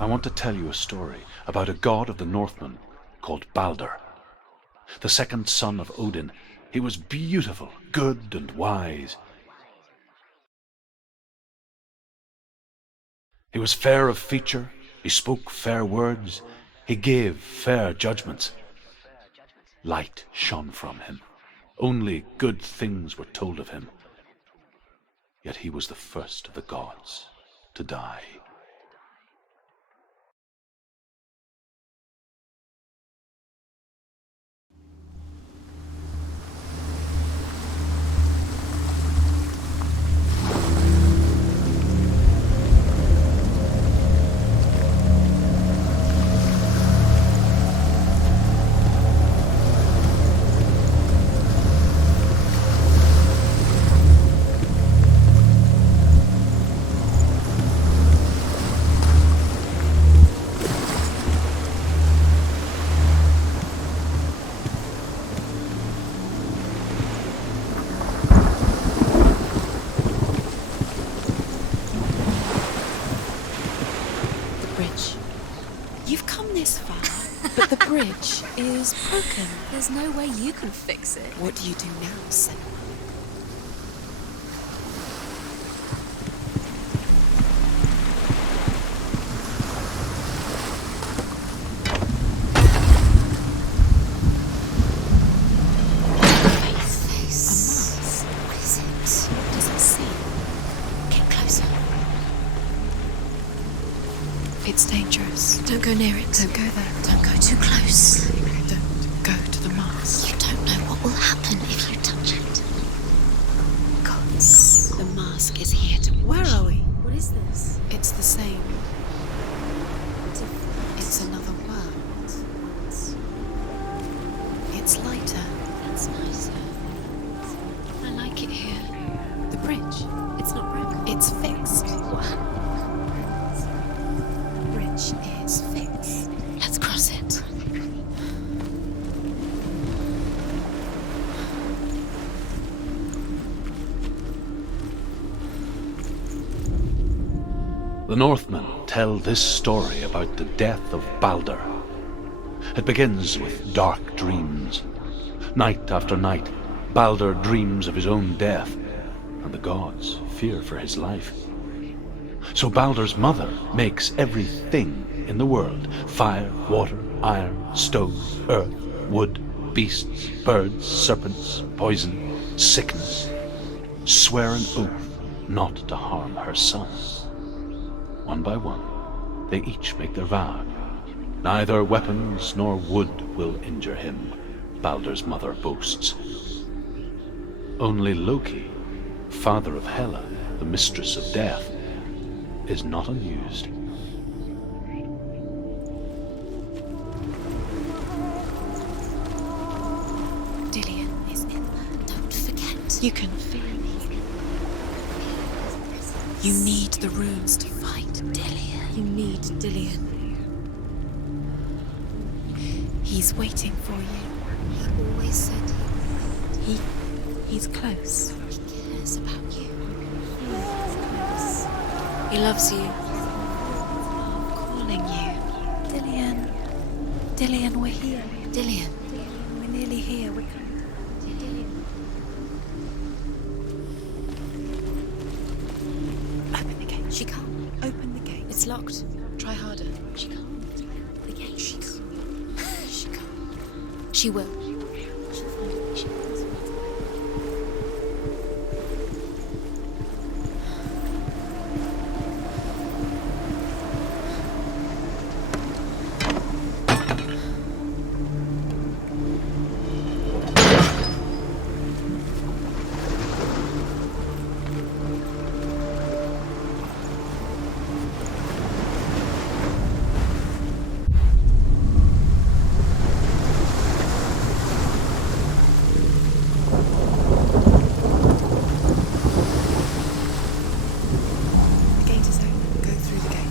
I want to tell you a story about a god of the Northmen called Balder. The second son of Odin, he was beautiful, good, and wise. He was fair of feature, he spoke fair words, he gave fair judgments. Light shone from him. Only good things were told of him. Yet he was the first of the gods to die. You've come this far, but the bridge is broken. There's no way you can fix it. What do you do now, Senua? It's dangerous. Don't go near it. Don't go there. Don't go too close. Don't go to the mask. You don't know what will happen if you touch it. Gods. The mask is here to Where are we? What is this? It's the same. It's another world. It's lighter. That's nicer. I like it here. The bridge. It's not broken. It's fixed. What? Bridge is fixed. Let's cross it. The Northmen tell this story about the death of Balder. It begins with dark dreams. Night after night, Balder dreams of his own death, and the gods fear for his life. So Balder's mother makes everything in the world: fire, water, iron, stone, earth, wood, beasts, birds, serpents, poison, sickness, swear an oath not to harm her son. One by one, they each make their vow. Neither weapons nor wood will injure him, Balder's mother boasts. Only Loki, father of Hela, the mistress of death, is not unused. Dillion is in there. Don't forget. You can feel me. You need the runes to fight Dillion. You need Dillion. He's waiting for you. He always said He's close. he cares about you. He loves you. I'm calling you. Dillion. Dillion, we're here. Dillion. We're nearly here. We're coming. Open the gate. She can't. Open the gate. It's locked. Try harder. She can't. The gate. She can't. She can't. She will. She'll find it. She will.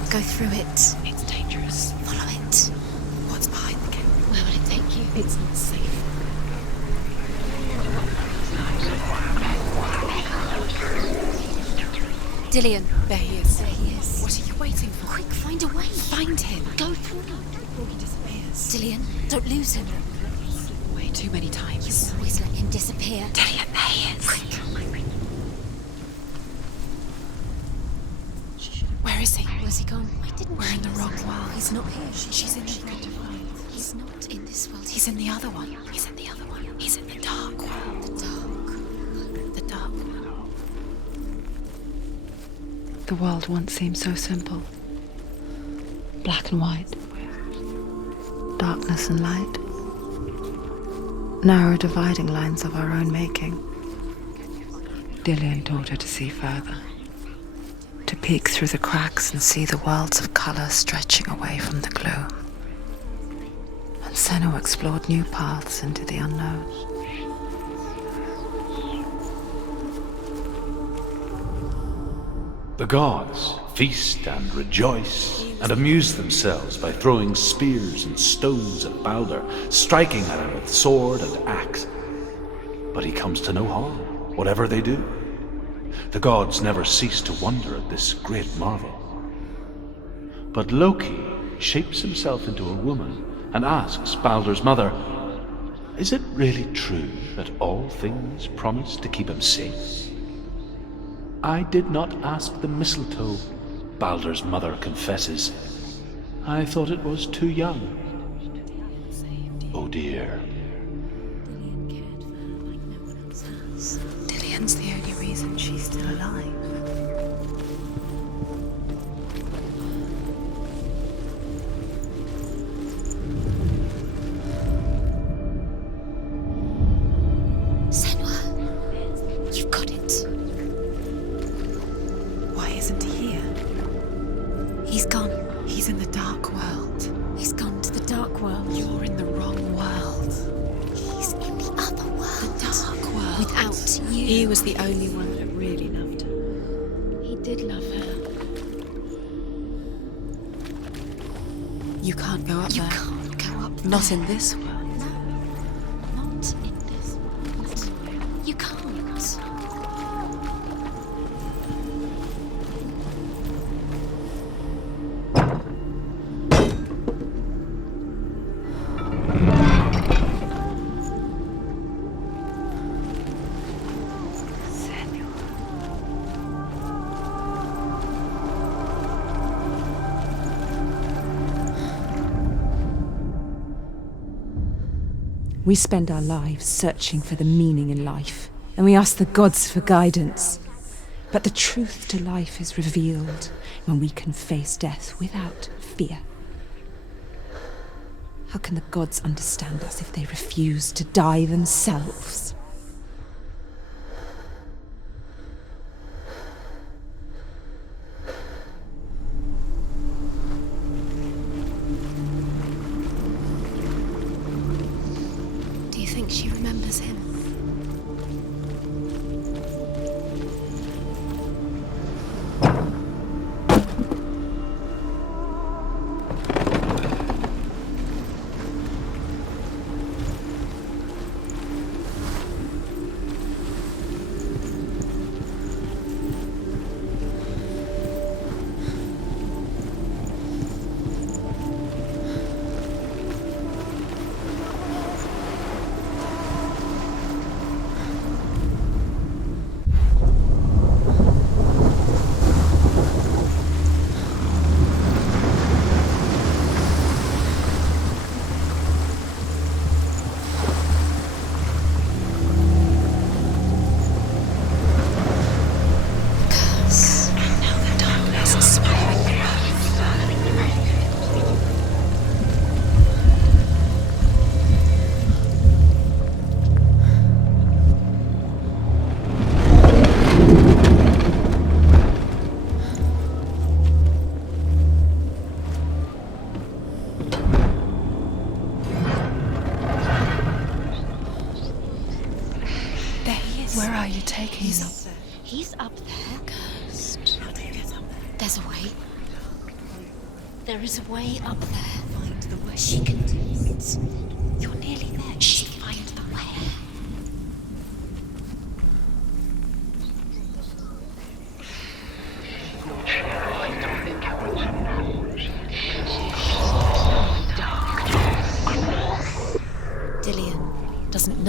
Go through it. It's dangerous. Follow it. What's behind the gate? Where will it take you? It's not safe. Dillion. There he is. There he is. What are you waiting for? Quick, find a way. Find him. Go forward. Before he disappears. Dillian, don't lose him. Way too many You times. always let him disappear. Dillian, there he is. Quick. Where is he? Where's he gone? Why didn't We're she in the listen? wrong world. He's not here. She's in the wrong world. He's not in this world. He's in the other one. He's in the other one. He's in the dark world. the dark. The dark world. The world once seemed so simple. Black and white. Darkness and light. Narrow dividing lines of our own making. Dillian taught her to see further. To peek through the cracks and see the worlds of colour stretching away from the gloom. And Senua explored new paths into the unknown. The gods feast and rejoice and amuse themselves by throwing spears and stones at Balder, striking at him with sword and axe. But he comes to no harm, whatever they do. The gods never cease to wonder at this great marvel. But Loki shapes himself into a woman and asks Balder's mother, "Is it really true that all things promise to keep him safe?" "I did not ask the mistletoe," Balder's mother confesses. "I thought it was too young." Oh dear. Dillian cared for her like no one else has. Dillian's the only reason she's still alive. Senua, you've got it. Why isn't he here? He's gone. He's in the dark world. He's gone to the dark world. You're in the wrong world. He's in the other world. The dark world. Without you. He was the only one that really loved her. He did love her. You can't go up You there. can't go up Not there. in this world. No, not in this world. You can't. We spend our lives searching for the meaning in life, and we ask the gods for guidance. But the truth to life is revealed when we can face death without fear. How can the gods understand us if they refuse to die themselves? Do you think she remembers him? Where are you taking me? He's up there. Ghost. There's a way. There is a way up there. Find the way. She can do it. You're nearly there. She can find the way.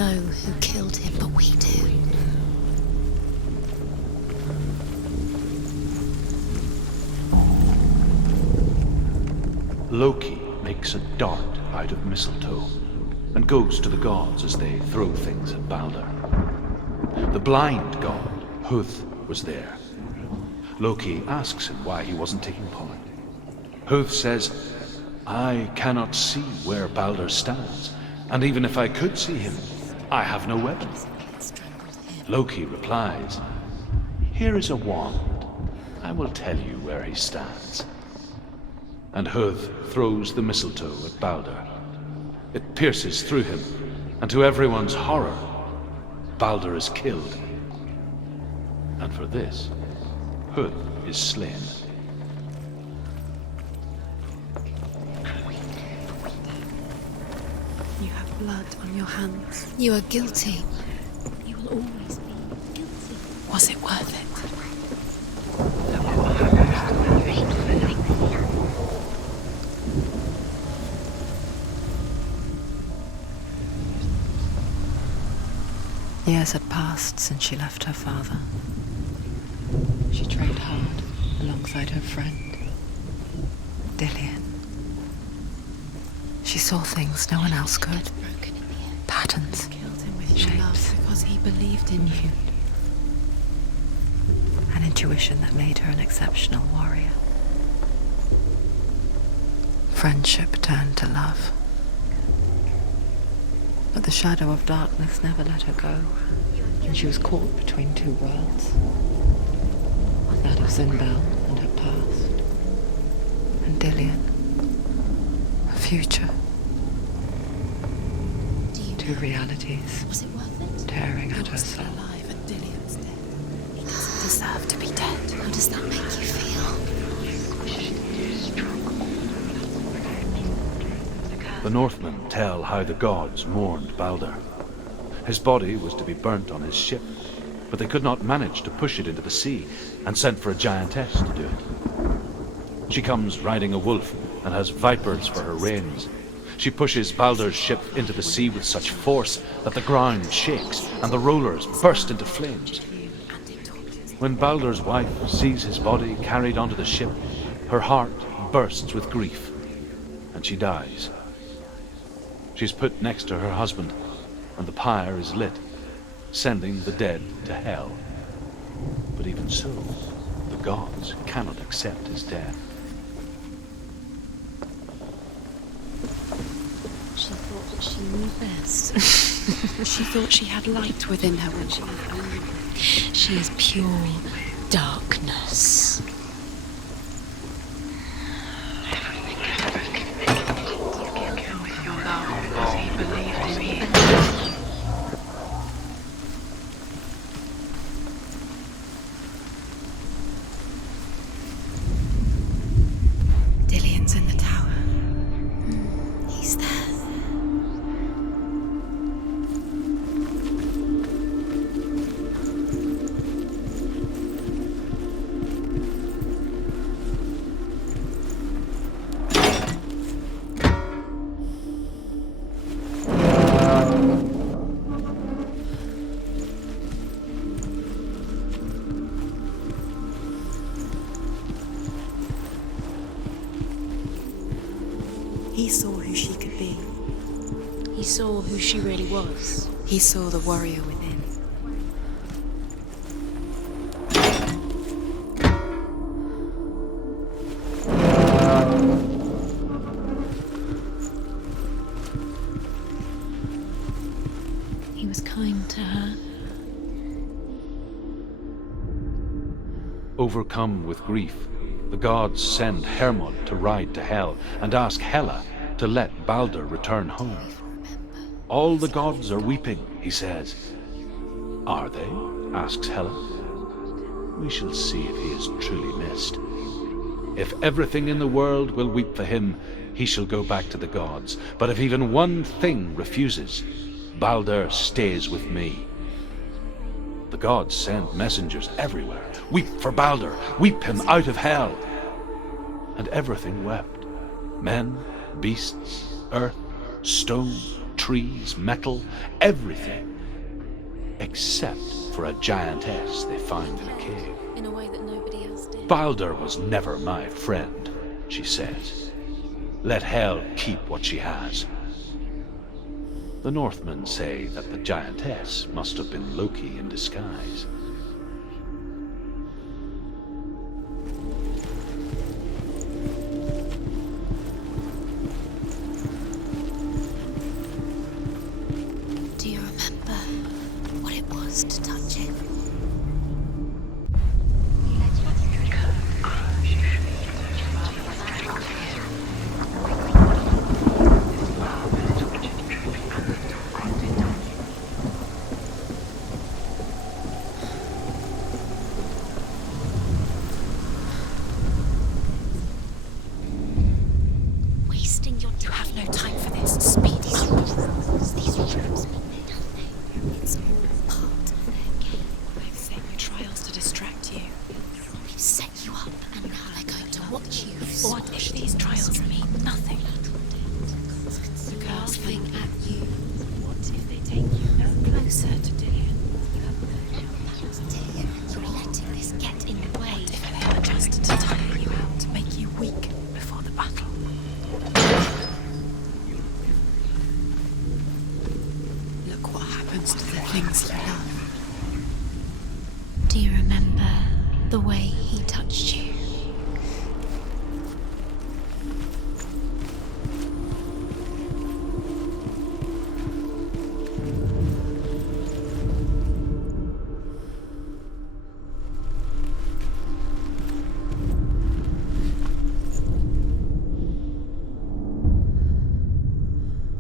know who killed him, but we do. Loki makes a dart out of mistletoe and goes to the gods as they throw things at Balder. The blind god, Huth, was there. Loki asks him why he wasn't taking part. Huth says, "I cannot see where Balder stands, and even if I could see him, I have no weapon." Loki replies, "Here is a wand. I will tell you where he stands." And Huth throws the mistletoe at Balder. It pierces through him, and to everyone's horror, Balder is killed. And for this, Huth is slain. You have blood on your hands. You are guilty. You will always be guilty. Was it worth it? Years had passed since she left her father. She trained hard alongside her friend, Dillian. She saw things no one else could. Broken in the end. Patterns, Killed him with your love shapes, because he believed in you. an intuition that made her an exceptional warrior. Friendship turned to love. But the shadow of darkness never let her go, and she was caught between two worlds. That of Zinbel and her past, and Dillian, her future. Two realities Was it worth it? tearing at her Was soul. still alive and Dillian's dead. He doesn't deserve to be dead. How does that make you feel? The Northmen tell how the gods mourned Balder. His body was to be burnt on his ship, but they could not manage to push it into the sea, and sent for a giantess to do it. She comes riding a wolf and has vipers for her reins. She pushes Balder's ship into the sea with such force that the ground shakes and the rollers burst into flames. When Balder's wife sees his body carried onto the ship, her heart bursts with grief, and she dies. She's put next to her husband, and the pyre is lit, sending the dead to hell. But even so, the gods cannot accept his death. She thought that she knew best. She thought she had light within her when she was born. She is pure darkness. Dillian's in the tower. He's there. He saw who she could be. He saw who she really was. He saw the warrior within. He was kind to her. Overcome with grief, the gods send Hermod to ride to Hell and ask Hela to let Balder return home. All the gods are weeping, he says. Are they? Asks Hela. We shall see if he is truly missed. If everything in the world will weep for him, he shall go back to the gods. But if even one thing refuses, Balder stays with me. The gods send messengers everywhere. Weep for Balder, weep him out of hell. And everything wept. Men, beasts, earth, stone, trees, metal, everything. Except for a giantess they found in a cave. In a way that nobody else did. Balder was never my friend, she says. Let Hel keep what she has. The Northmen say that the giantess must have been Loki in disguise. Do you remember what it was to touch it? Wasting your time. You have no time for this. Speed. These rooms mean nothing. It's all part of their game. I've set you trials to distract you. We've set you up, and now they're going to watch you. What if these trials mean nothing? The girls thing at you. What if they take you no closer to Dillian? Dear, you're letting this get in the way. What if they are just to tire you out, to make you weak before the battle? Look what happens to the things you love. Do you remember the way he touched you?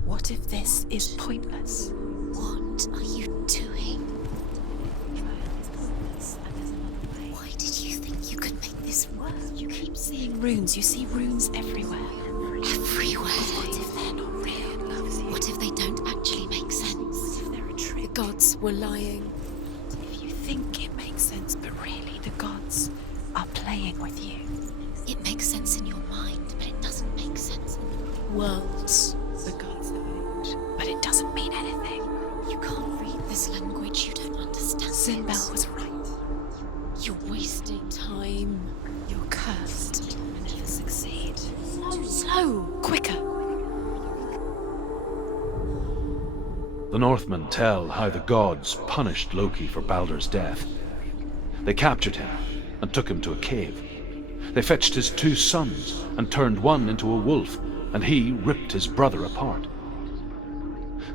What if this is pointless? What are you doing? Why did you think you could make this work? You keep seeing runes. You see runes everywhere. Everywhere. What if they're not real? What if they don't actually make sense? What if they're a trick? The gods were lying. If you think it makes sense, but really the gods are playing with you. It makes sense in your mind, but it doesn't make sense in the worlds. The gods don't. But it doesn't mean anything. You can't read this language, you don't understand. Sinbel was right. You're wasting time. You're cursed. And never succeed. Slow! Quicker! The Northmen tell how the gods punished Loki for Balder's death. They captured him and took him to a cave. They fetched his 2 sons and turned one into a wolf, and he ripped his brother apart.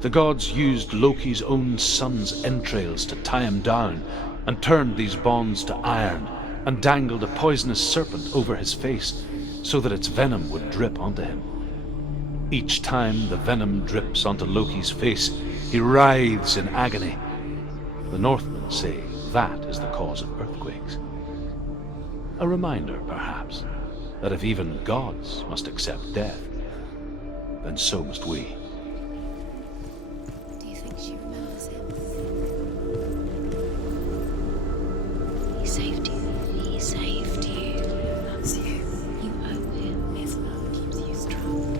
The gods used Loki's own son's entrails to tie him down, and turned these bonds to iron, and dangled a poisonous serpent over his face, so that its venom would drip onto him. Each time the venom drips onto Loki's face, he writhes in agony. The Northmen say that is the cause of earthquakes. A reminder, perhaps, that if even gods must accept death, then so must we. Do you think she remembers him? He saved you. He saved you. That's you. You owe him. His love keeps you strong.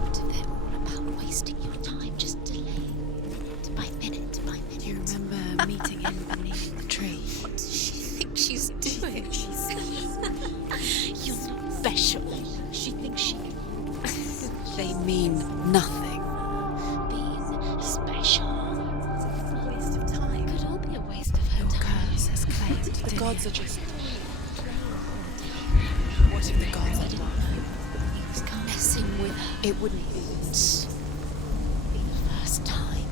What if they're all about wasting your time, just delaying, minute by minute by minute? Do you remember meeting him beneath the tree? What does she think she's doing? She's You're not special. She thinks she They mean nothing. being special. It's a waste of time. Could all be a waste of her Your time. curse has claimed The Dillian. gods are just. What if the gods I are didn't know he was messing with her. It wouldn't be. Be the first time.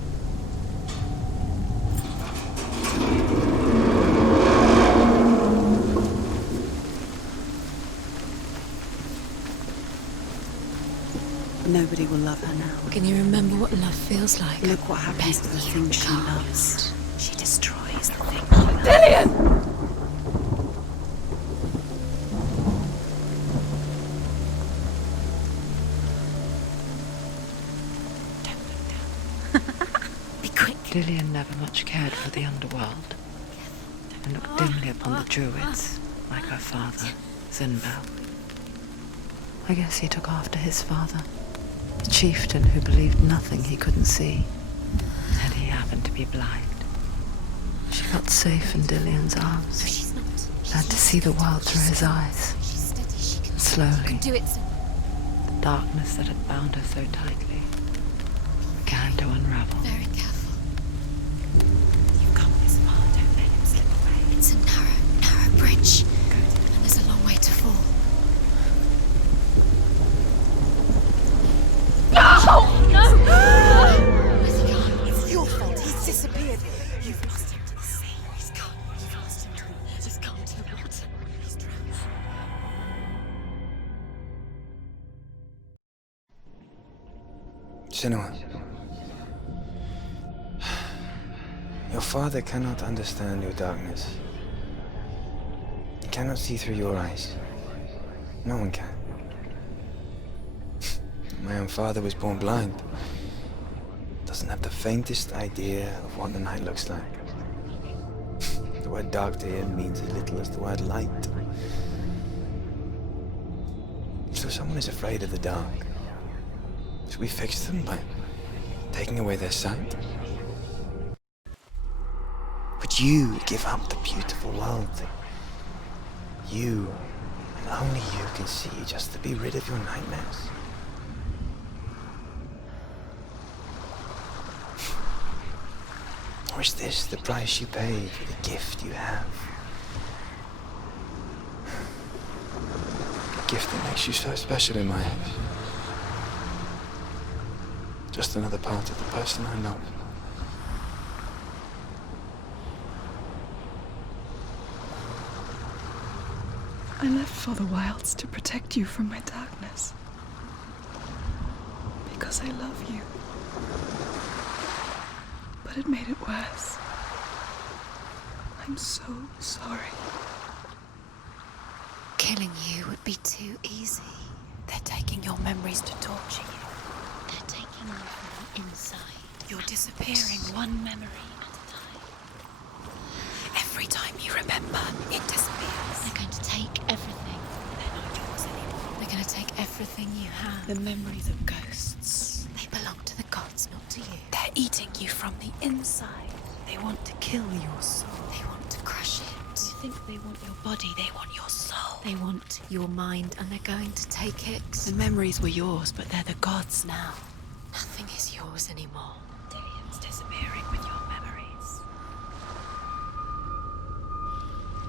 Nobody will love her now. Can you remember what love feels like? Look what happens to the things she loves. She destroys the thing she loves. Dillian never much cared for the underworld, and looked dimly upon the druids, like her father, Zinbel. I guess he took after his father, the chieftain who believed nothing he couldn't see, and he happened to be blind. She felt safe in Dillian's arms, learned to see the world through his eyes. And slowly, the darkness that had bound her so tightly began to unravel. Very careful. You've come this far, don't let him slip away. It's a narrow bridge. And there's a long way to fall. It's your fault. He's disappeared. You've lost him to the sea. He's gone. You've lost him. Just come to the water. He's drowned. Senua. Your father cannot understand your darkness. He cannot see through your eyes. No one can. My own father was born blind. Doesn't have the faintest idea of what the night looks like. The word dark to him means as little as the word light. So someone is afraid of the dark. Should we fix them by taking away their sight? Would you give up the beautiful world that you, and only you, can see just to be rid of your nightmares? Or is this the price you pay for the gift you have? A gift that makes you so special in my eyes. Just another part of the person I love. I left for the wilds to protect you from my darkness. Because I love you. But it made it worse. I'm so sorry. Killing you would be too easy. They're taking your memories to torture you. They're taking you from the inside. You're disappearing one memory at a time. Every time you remember, it disappears. They're going to take everything. They're not yours anymore. They're going to take everything you have. The memories of ghosts. They belong to the gods, not to you. They're eating you from the inside. They want to kill your soul. They want to crush it. You think they want your body, they want your soul. They want your mind, and they're going to take it. The memories were yours, but they're the gods now. Nothing is yours anymore. Dillian's disappearing with your